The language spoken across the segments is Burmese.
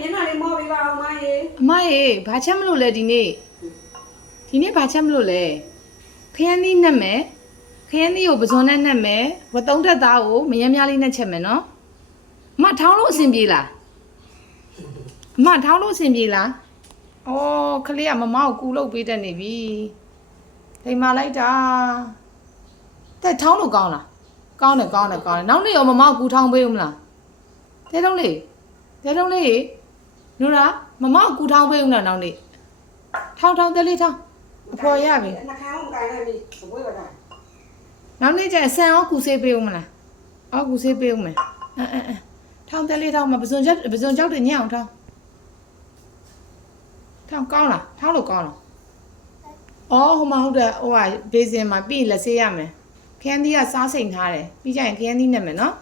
ကြီးမျက်နှာလေးမောပေးပါအောင်မရေအမရေဘာချက်မလို့လဲဒီနေ့ဒီနေ့ဘာချက်မလို့လဲခရမ်းသီးနဲ့မယ်ခရမ်းသီးကိုပဇွန်နဲ့နဲ့မယ်ဝတ်သုံးသက်သားကိုမယမ်းများလေးနဲ့ချက်မယ်နော်အမထောင်းလို့အဆင်ပြေလားအမထောင်းလို့အဆင်ပြေလားအော်ခလေးကမမကိုကူလို့ပေးတတ်နေပြီလိမ္မာလိုက်တာတဲ့ထောင်းလို့ကောင်းလားကောင်းတယ်ကောင်းတယ်ကောင်းတယ်နောက်နေ့ရောမမကိုကူထောင်းပေးဦးမလားတဲတုံးလေးတဲတုံးလေး နူရာမမကိုကူထောင်းပေးဦးလားနောက်နေ့ထောင်းထောင်းတဲလေးထောင်းအဖော်ရပြီနှခမ်းကိုကန်လိုက်ပြီဘွေးပါတာနောက်နေ့ကျရင်ဆန်ရောကူဆေးပေးဦးမလားအော်ကူဆေးပေးဦးမယ်အဲအဲအဲထောင်းတဲလေးထောင်းမပစွန်ချက်ပစွန်ကြောက်တယ်ညအောင်ထောင်းထောင်းကောင်းလားထောင်းလို့ကောင်းလားအော်ဟိုမှာဟုတ်တယ်ဟိုကဘေးစင်မှာပြီးရင်လက်ဆေးရမယ်ခရမ်းသီးကစားစိန်ထားတယ်ပြီးကြရင်ခရမ်းသီးနဲ့မယ်နော်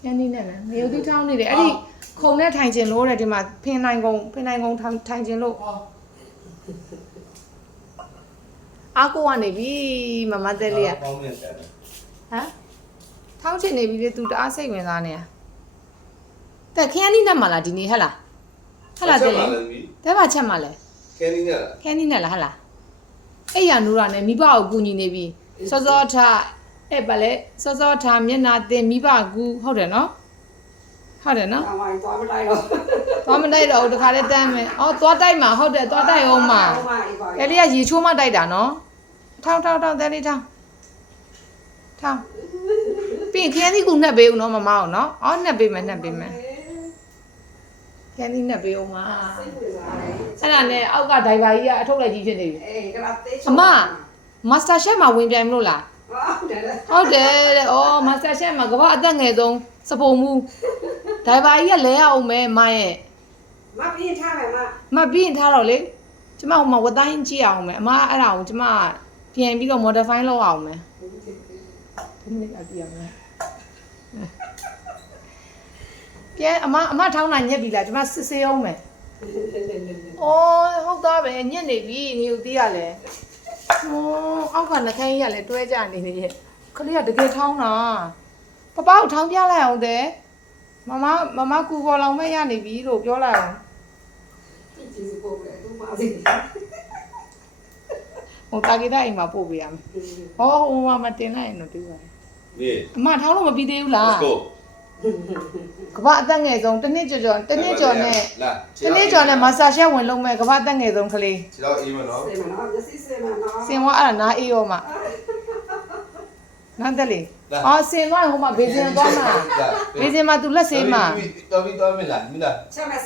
ခရမ်းသီးနဲ့မယ်မယုတ်သီးထောင်းနေတယ်အဲ့ဒီ ခုံနဲ့ထိုင်ကျင်လို့တဲ့ဒီမှာဖင်နိုင်ကုန်းဖင်နိုင်ကုန်းထိုင်ထိုင်ကျင်လို့အာကိုကနေပြီမမသက်လေးကပေါင်းနေတယ်ဟမ်ထောင်းချင်နေပြီလေ तू တအားစိတ်ဝင်စားနေရတဲ့ခရမ်းနီးနဲ့မလားဒီနေ့ဟဟလားဟဟလားတဲ့လေတဲ့ဘာချက်မလဲကဲနေရခရမ်းနီးနဲ့လားဟဟလားအဲ့ရနူရာနဲ့မိဘကိုကူညီနေပြီစောစောထားအဲ့ပါလေစောစောထားမျက်နာတင်မိဘကူဟုတ်တယ်နော် ဟုတ်တယ်နော်အမကြီးသွားမလိုက်တော့သွားမတိုက်တော့ဘူးတခါလေးတန်းမယ်အော်သွားတိုက်မှာဟုတ်တယ်သွားတိုက်အောင်မှာဟုတ်ပါအေးပါကဲလေးကရေချိုးမှတိုက်တာနော်ထောင်းထောင်းထောင်းတဲလေးထောင်းထောင်းပြီးရင်ခရမ်းသီးကူနှက်ပေးဦးနော်မမအောင်နော်အော်နှက်ပေးမယ်နှက်ပေးမယ်ခရမ်းသီးနှက်ပေးဦးမှာအဲ့ဒါနဲ့အောက်ကဒိုင်ဘာကြီးကအထုတ်လိုက်ကြီးဖြစ်နေပြီအေးကလာသေးအမမာစတာရှက်မှာဝင်ပြိုင်မလို့လားဟုတ်တယ်လေဟုတ်တယ်တဲ့အော်မာစတာရှက်မှာကမ္ဘာအသက်ငယ်ဆုံးစပုံမူဒိုင်ဘာကြီးကလဲရအောင်မဲမရဲ့မပြင်းထားမယ်မမပြီးရင်ထားတော့လေကျမဟိုမှာဝတ်တိုင်းကြည့်အောင်မယ်အမအဲ့ဒါကိုကျမပြန်ပြီးတော့ modify လုပ်အောင်မယ်ဒီနေ့အပြအောင်မယ်ပြန်အမအမထောင်းနိုင်ညက်ပြီလားကျမစစ်ဆေးအောင်မယ်အော်ဟုတ်သားပဲညက်နေပြီနေဦးတီးရလဲဟိုအောက်ကနှခိုင်းကြီးကလည်းတွဲကြနေနေရဲ့ခလေးကတကယ်ထောင်းတာ ပပကိုထောင်းပြလိုက်အောင်တဲ့မမမမကူပေါ်လောင်မဲ့ရနေပြီလို့ပြောလိုက်အောင်ကြည့်စီပို့တယ်သူမစီဟိုတာဂီတာအိမ်မှာပို့ပေးရမယ်။ဟောဟိုမှာမတင်လိုက်ရင်တော့တူပါတယ်နေ။အမထောင်းလို့မပြီးသေးဘူးလား let's go ။ကမ္ဘာအသက်ငယ်ဆုံးတစ်နှစ်ကျော်ကျော်တစ်နှစ်ကျော်နဲ့လာတစ်နှစ်ကျော်နဲ့မာစာရှက်ဝင်လုံးမဲ့ကမ္ဘာအသက်ငယ်ဆုံးကလေးခြေတော့အေးမနော်စေမနော်မျက်စိစေမနော်စင်ဝါအဲ့ဒါနားအေးရောမှ နားတက်လေအော်စင်သွားရင်ဟိုမှာဘေးစင်သွားမှာဘေးစင်မှာသူလက်ဆေးမှာ တော်ပြီတော်ပြီလာမိလား ချက်မဲ့